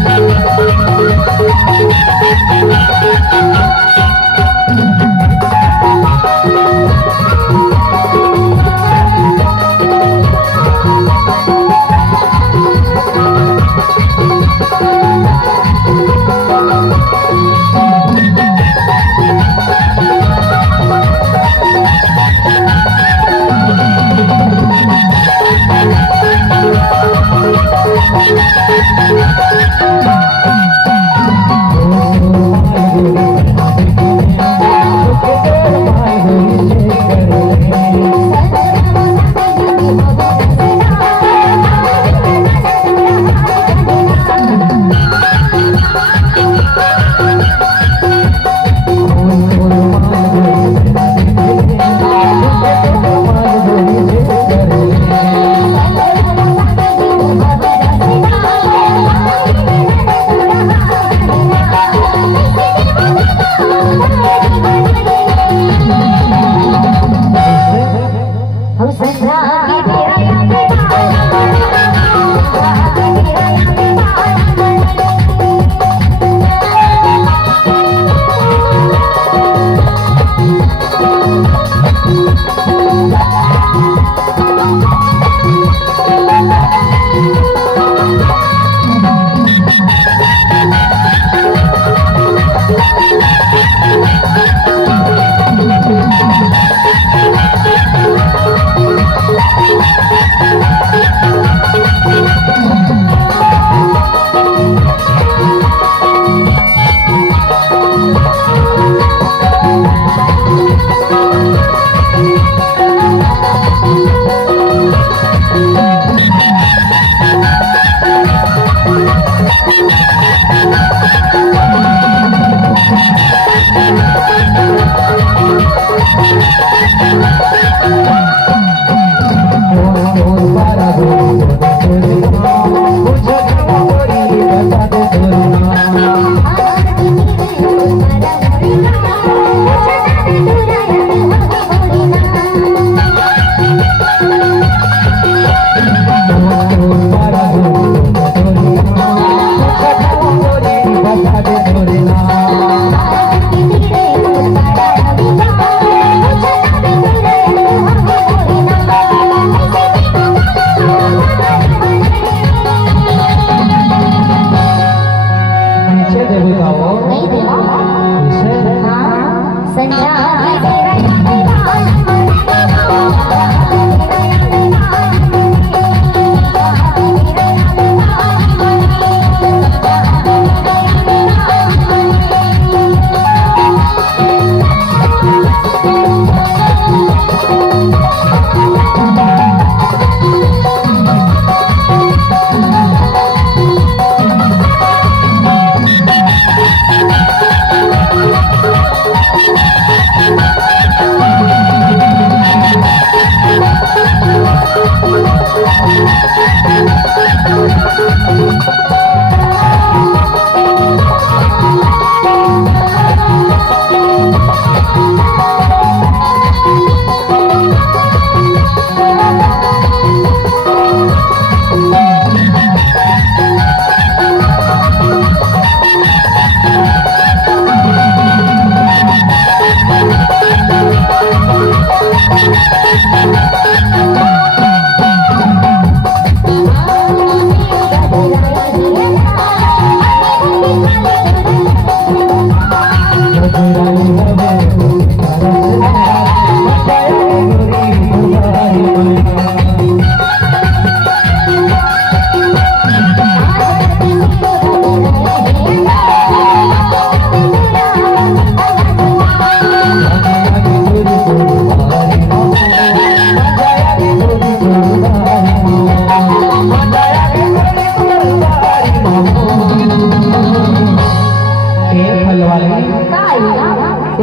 Thank you.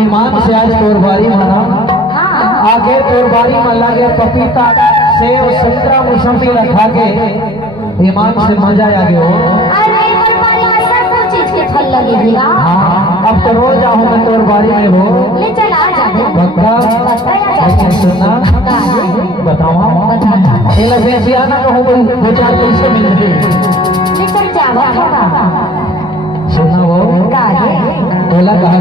ईमान से आज तोरबारी माना आगे तोरबारी में लगे पपीता सेब संतरा मौसमी रखा के ईमान से मजा आ गया हो। अरे तोरबारी में सब कुछ चीज के फल लगे भैया। हाँ अब तो रोज आऊँ मैं तोरबारी में हो। ले चल आ जा बक्का अच्छा सुना बताओ ये लगे जियाना कहूँ दो चार पैसे मिल रहे ले चल जा सुना वो का है बोला कहा